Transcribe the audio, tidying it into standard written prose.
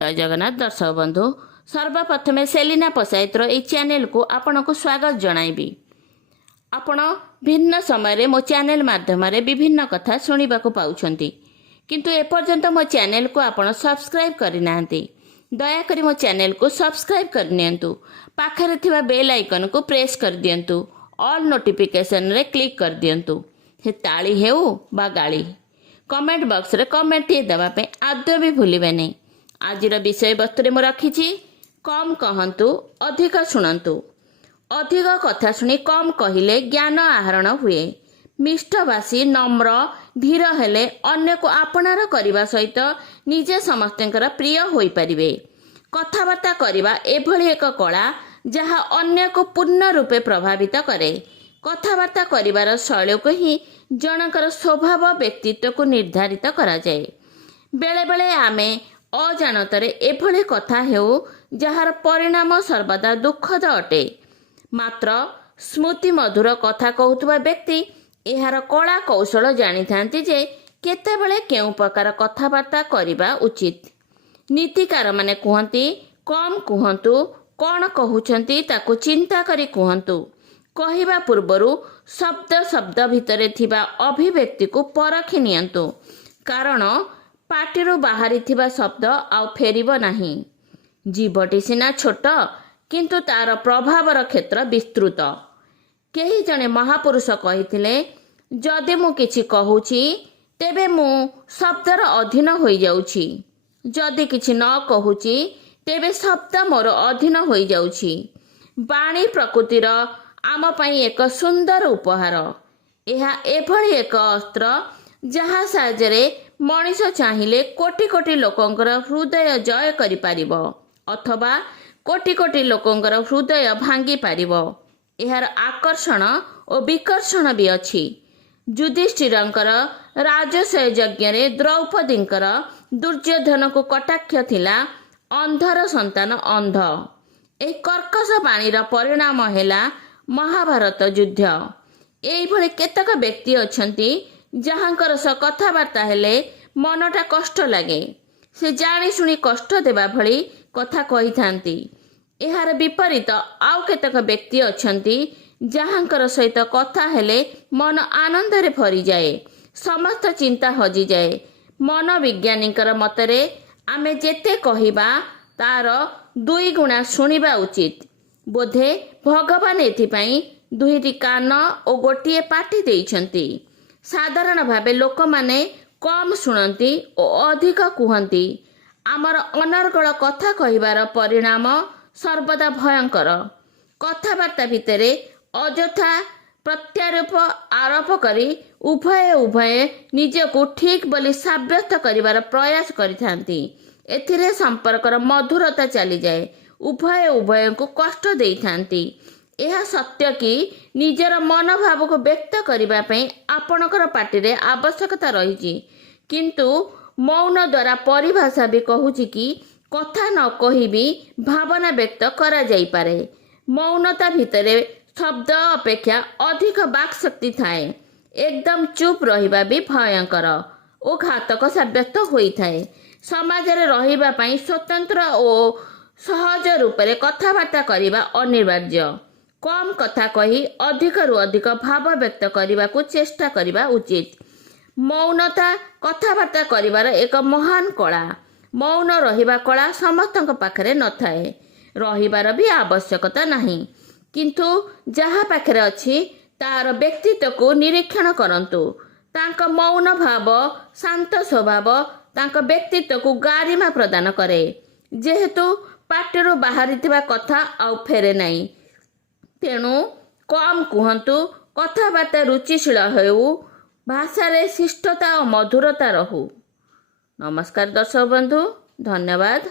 जय जगन्नाथ दर्शक बंधु सर्वप्रथमे सेलिना पशायतर ये चैनल को आपण को स्वागत जणाइबी। आपण भिन्न समय मो चैनल माध्यम विभिन्न कथा शुणा पाउछंती किंतु एपर्यंत मो चैनल को आपण सब्सक्राइब करना दयाकोरी मो चैनल को सब्सक्राइब करनियंतु पाखरे थिबा बेल आइकन को प्रेस कर दियंतु ऑल नोटिफिकेशन रे क्लिक कर दियंतु हे ताली हेउ बा गाली कमेंट बॉक्स रे कमेंट देवा पे आदौ भी भूलिबे नहीं। आजिर विषय वस्तु मु रखी कम कहतु अधिक शुणु अधिक कथा शुणी कम कहले ज्ञान आहरण हुए। मिष्टभाषी नम्र धीर हेले अन्य को आपणार करने सहित निजे समस्तंकर प्रिय होई परिबे। कथबार्ता करवा एभली एक कला जहाँ अन्य को पूर्ण रूपे प्रभावित करे। कथबार्ता करिवार शैली को ही जनकर स्वभाव व्यक्तित्व को निर्धारित करा जाए। बेले बेले आमे अजाणतरे एभली कथा हेउ जार परिणाम सर्वदा दुखद अटे। मात्र स्मृति मधुर कथा कहूथुबा व्यक्ति एहार कला कौशल जानी थांती जे केतेबेले केउ प्रकार कथबार्ता करिबा उचित। नीतिकार माने कहंती कम कहंतु कौन कहउछंती ताकु चिंता करी कहंतु। कहिबा पूर्वरु शब्द शब्द भितरे थिबा अभिव्यक्ति को परखि नियंतु कारण पाटिरु बाहरी थिबा शब्द आउ फेरिब नाही। जीवटी सिना छोट किंतु तार प्रभावर क्षेत्र विस्तृत। केही जने महापुरुष कहिथिले जदि मु किछि कहूछि तेबे मु शब्दर अधीन होई जाउछि, जदि किछि न कहूछि तेबे शब्द मोर अधीन होई जाउछि। बाणी प्रकृतिर आम पई एक सुंदर उपहार। एहा एभली एक अस्त्र जहाँ साहाय्य मनीष चाहिले कोटि कोटि लोकंकर हृदय जय करि पारिबो अथवा कोटि कोटि लोकंकर हृदय भांगी पारिबो। एहार आकर्षण और विकर्षण भी अछि। युधिष्ठिरंकर राजसय यज्ञ रे द्रौपदींकर दुर्योधन को कटाक्ष थिला अंधर संतान अंध। ए कर्कश बाणीर परिणाम हेला महाभारत युद्ध। एइभଳି केतक व्यक्ति अछंती जहाँकर स कथबार्ता हेले मनटा कष्ट लगे। से जानी शुणी कष्ट देवा भली कथा कही थांती। एहार विपरीत आउ केतक व्यक्ति अछंती जहाँकर सहित कथा हेले मन आनंद रे भरी जाए, समस्त चिंता हजि जाए। मन विज्ञानीकर मतरे आमे जेते कहिबा तार दुई गुणा शुणिबा उचित। बोधे भगवान एथिपाई दुईटी कान और गोटिए पाटी देइछंती। साधारण भावे लोक माने कम शुणती और अधिक कहती। आमर अनर्गल कथा कहिबार परिणाम सर्वदा भयंकर। कथबार्ता भितरे अजथा प्रत्यारोप आरोप करी उभय उभय निजको ठीक बोली साब्यस्त करिवार प्रयास करिथांती। एथिरे संपर्कर मधुरता चली जाए, उभय उभय को कष्ट देइथांती। यह सत्य कि निजर मनोभाव को व्यक्त करिबा पई आपणकर पाटिरे आवश्यकता रही, किंतु मौन द्वारा परिभाषा भी कहूची कि कथा न कही भी भावना व्यक्त करा जाई पारे। मौनता भितरे शब्द अपेक्षा अधिक वाक शक्ति थाए। एकदम चुप रहिबा भी भयंकर ओ घातक साब्यस्त होई थाए। समाज रे रहिबा पई स्वतंत्र और सहज रूप से कथबार्ता करिबा अनिवार्य। कम कथा कही अधिक रु अधिक भाव व्यक्त करने को चेष्टा करने उचित। मौनता कथबार्ता करिवार एक महान कला। मौन रहिबा कला समस्तक पाखरे न थाए, रहिबार भी आवश्यकता नहीं। किंतु जहाँ पाखरे अछि तार व्यक्तित्व को निरीक्षण करंतु। तांक मौन भाव शांत स्वभाव तांक व्यक्तित्व को गारिमा प्रदान करे। जेहेतु पाटिरु बाहरिथिबा कथा आउ फेरे नहीं, तेणु कम कहतु कथबार्ता रुचिशील हेउ, भाषारे शिष्टता और मधुरता रहू। नमस्कार दर्शक बंधु, धन्यवाद।